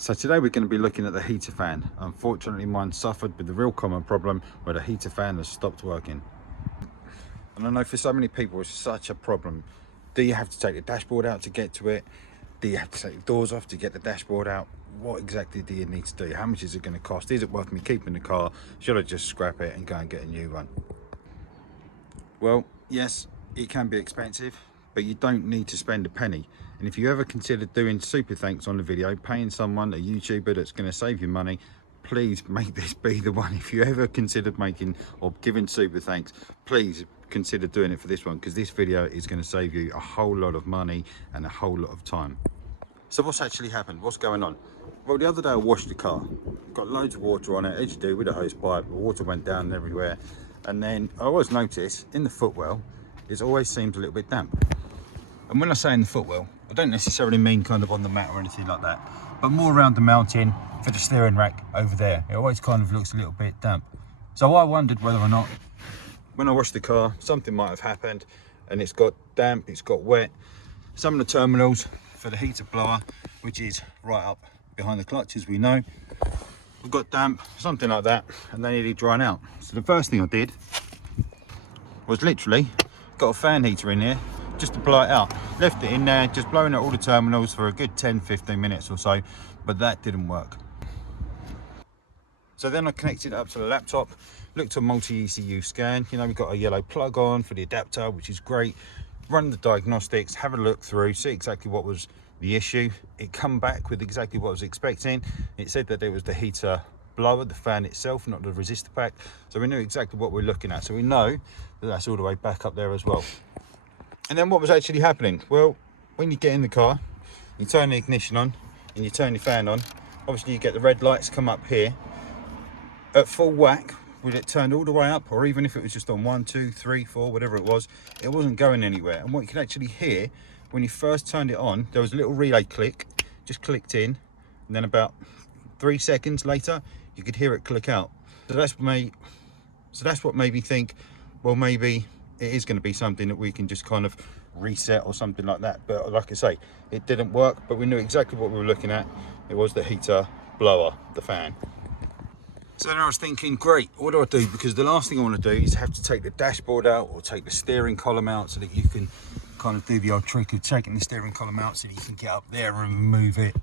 So today we're going to be looking at the heater fan. Unfortunately mine suffered with the real common problem where the heater fan has stopped working. And I know for so many people it's such a problem. Do you have to take the dashboard out to get to it? Do you have to take the doors off to get the dashboard out? What exactly do you need to do? How much is it going to cost? Is it worth me keeping the car? Should I just scrap it and go and get a new one? Well, yes, it can be expensive, but you don't need to spend a penny. And if you ever considered doing super thanks on the video, paying someone, a YouTuber that's going to save you money, please make this be the one. If you ever considered making or giving super thanks, please consider doing it for this one, because this video is going to save you a whole lot of money and a whole lot of time. So what's actually happened? What's going on? Well, the other day I washed the car, got loads of water on it, as you do with a hose pipe. The water went down everywhere, and then I always notice in the footwell it always seems a little bit damp. And when I say in the footwell, I don't necessarily mean kind of on the mat or anything like that, but more around the mounting for the steering rack over there. It always kind of looks a little bit damp. So I wondered whether or not when I washed the car something might have happened and it's got damp, it's got wet. Some of the terminals for the heater blower, which is right up behind the clutch, as we know, we've got damp, something like that, and they needed drying out. So the first thing I did was literally got a fan heater in here just to blow it out. Left it in there, just blowing out all the terminals for a good 10-15 minutes or so, but that didn't work. So then I connected it up to the laptop, looked at multi-ECU scan. You know, we've got a yellow plug on for the adapter, which is great. Run the diagnostics, have a look through, see exactly what was the issue. It come back with exactly what I was expecting. It said that it was the heater blower, the fan itself, not the resistor pack. So we knew exactly what we're looking at. So we know that that's all the way back up there as well. And then what was actually happening? Well, when you get in the car, you turn the ignition on and you turn your fan on. Obviously you get the red lights come up here. At full whack, with it turned all the way up, or even if it was just on 1, 2, 3, 4, whatever it wasn't going anywhere. And what you could actually hear when you first turned it on, there was a little relay click, just clicked in, and then about 3 seconds later, you could hear it click out. So that's what made me think, well, maybe it is going to be something that we can just kind of reset or something like that. But like I say, it didn't work, but we knew exactly what we were looking at. It was the heater blower, the fan. So then I was thinking, great, what do I do? Because the last thing I want to do is have to take the dashboard out or take the steering column out, so that you can kind of do the old trick of taking the steering column out so that you can get up there and remove it,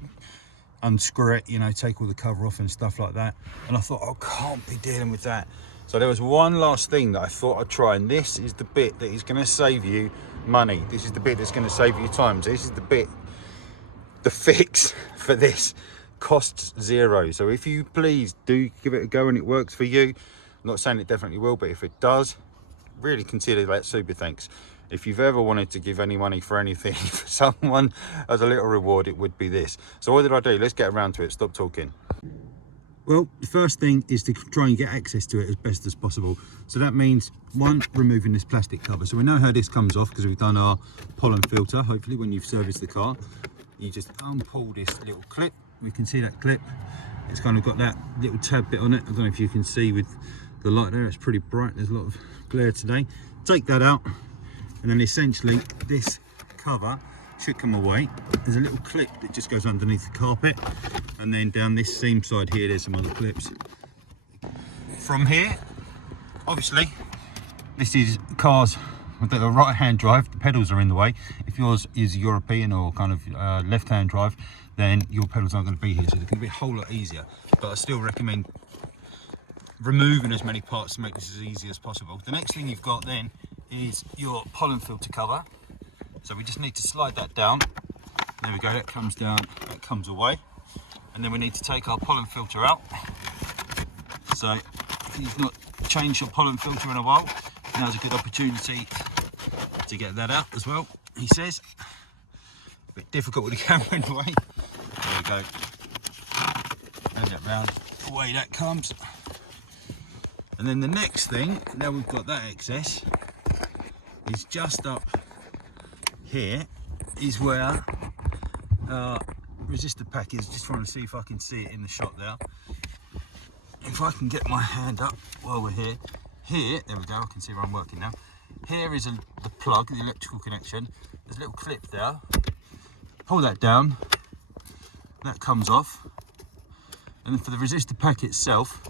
unscrew it, you know, take all the cover off and stuff like that. And I thought, I can't be dealing with that. So there was one last thing that I thought I'd try, and this is the bit that is going to save you money. This is the bit that's going to save you time. So this is the bit, the fix for this costs zero. So if you please do give it a go and it works for you, I'm not saying it definitely will, but if it does, really consider that super thanks. If you've ever wanted to give any money for anything for someone as a little reward, it would be this. So what did I do? Let's get around to it. Stop talking. Well, the first thing is to try and get access to it as best as possible. So that means, one, removing this plastic cover. So we know how this comes off because we've done our pollen filter. Hopefully when you've serviced the car, you just unpull this little clip. We can see that clip. It's kind of got that little tab bit on it. I don't know if you can see with the light there, it's pretty bright. There's a lot of glare today. Take that out, and then essentially this cover should come away. There's a little clip that just goes underneath the carpet, and then down this seam side here there's some other clips. From here, obviously this is cars with the right hand drive, the pedals are in the way. If yours is European or kind of left hand drive, then your pedals aren't going to be here, so they're going to be a whole lot easier. But I still recommend removing as many parts to make this as easy as possible. The next thing you've got then is your pollen filter cover. So we just need to slide that down. There we go, that comes down, that comes away. And then we need to take our pollen filter out. So if you've not changed your pollen filter in a while, now's a good opportunity to get that out as well, he says. A bit difficult with the camera in the way. There we go. Hand that round, away that comes. And then the next thing, now we've got that excess, is just up here is where our resistor pack is. Just trying to see if I can see it in the shot there. If I can get my hand up while we're here. Here, there we go, I can see where I'm working now. Here is the plug, the electrical connection. There's a little clip there. Pull that down, that comes off. And then for the resistor pack itself,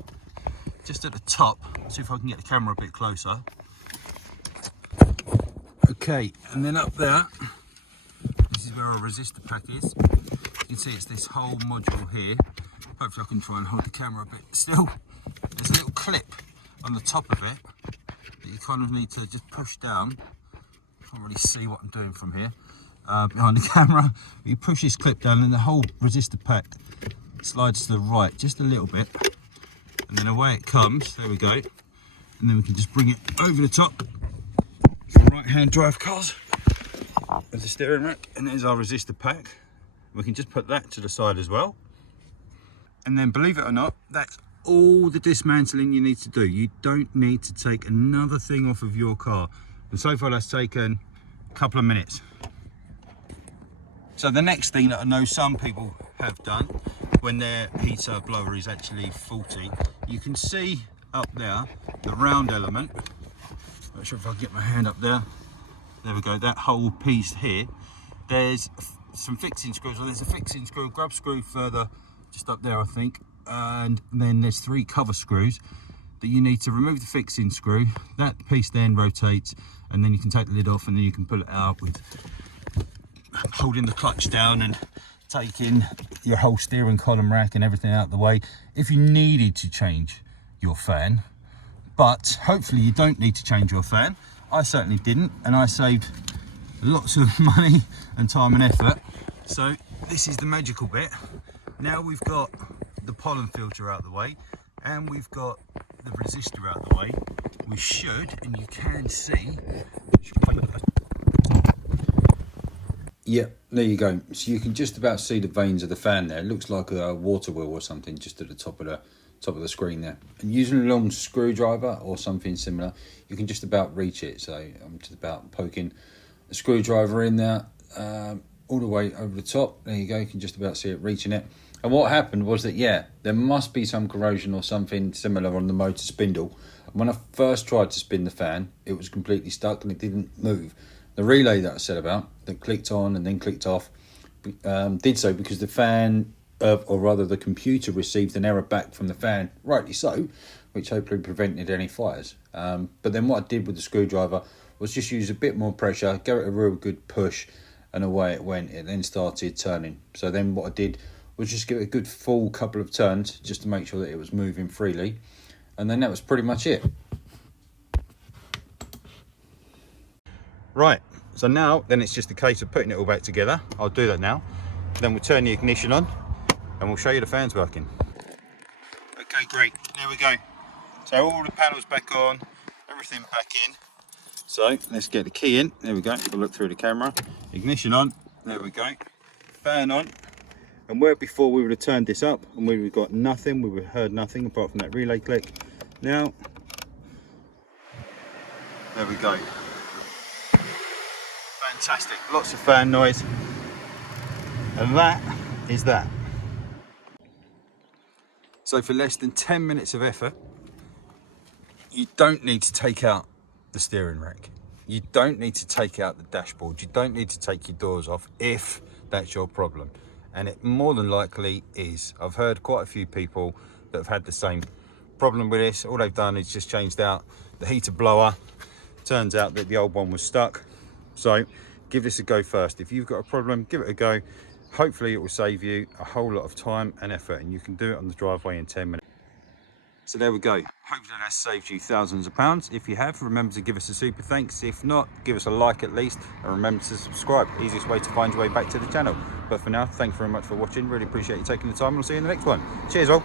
just at the top, see if I can get the camera a bit closer. Okay, and then up there, this is where our resistor pack is. You can see it's this whole module here. Hopefully I can try and hold the camera a bit still. There's a little clip on the top of it that you kind of need to just push down. Can't really see what I'm doing from here behind the camera. You push this clip down and the whole resistor pack slides to the right just a little bit, and then away it comes. There we go. And then we can just bring it over the top for right hand drive cars. There's the steering rack, and there's our resistor pack. We can just put that to the side as well. And then, believe it or not, that's all the dismantling you need to do. You don't need to take another thing off of your car. And so far that's taken a couple of minutes. So the next thing that I know some people have done when their heater blower is actually faulty, you can see up there the round element. Not sure if I can get my hand up there. There we go, that whole piece here. There's some fixing screws. Well, there's a fixing screw, grub screw further just up there I think, and then there's 3 cover screws that you need to remove the fixing screw. That piece then rotates, and then you can take the lid off, and then you can pull it out with holding the clutch down and taking your whole steering column rack and everything out of the way if you needed to change your fan. But hopefully you don't need to change your fan. I certainly didn't, and I saved lots of money and time and effort. So this is the magical bit. Now we've got the pollen filter out of the way, and we've got the resistor out of the way. We should, and you can see. Yeah, there you go. So you can just about see the veins of the fan there. It looks like a water wheel or something just at the top of the screen there. And using a long screwdriver or something similar, you can just about reach it. So I'm just about poking a screwdriver in there all the way over the top. There you go. You can just about see it reaching it. And what happened was that, yeah, there must be some corrosion or something similar on the motor spindle. And when I first tried to spin the fan, it was completely stuck and it didn't move. The relay that I said about, that clicked on and then clicked off, did so because the fan, or rather the computer, received an error back from the fan, rightly so, which hopefully prevented any fires. But then what I did with the screwdriver was just use a bit more pressure, give it a real good push, and away it went. It then started turning. So then what I did was just give it a good full couple of turns just to make sure that it was moving freely. And then that was pretty much it. Right, so now then it's just a case of putting it all back together. I'll do that now. Then we'll turn the ignition on and we'll show you the fans working. Okay, great, there we go. So all the panels back on, everything back in. So let's get the key in. There we go, we'll look through the camera. Ignition on, there we go. Fan on. And where before we would have turned this up and we would have got nothing, we would have heard nothing apart from that relay click. Now, there we go. Fantastic, lots of fan noise. And that is that. So for less than 10 minutes of effort, you don't need to take out the steering rack. You don't need to take out the dashboard. You don't need to take your doors off if that's your problem. And it more than likely is. I've heard quite a few people that have had the same problem with this. All they've done is just changed out the heater blower. Turns out that the old one was stuck. So give this a go first. If you've got a problem, give it a go. Hopefully it will save you a whole lot of time and effort, and you can do it on the driveway in 10 minutes. So there we go. Hopefully that's saved you thousands of pounds. If you have, remember to give us a super thanks. If not, give us a like at least, and remember to subscribe. Easiest way to find your way back to the channel. But for now, thanks very much for watching. Really appreciate you taking the time. We'll see you in the next one. Cheers all.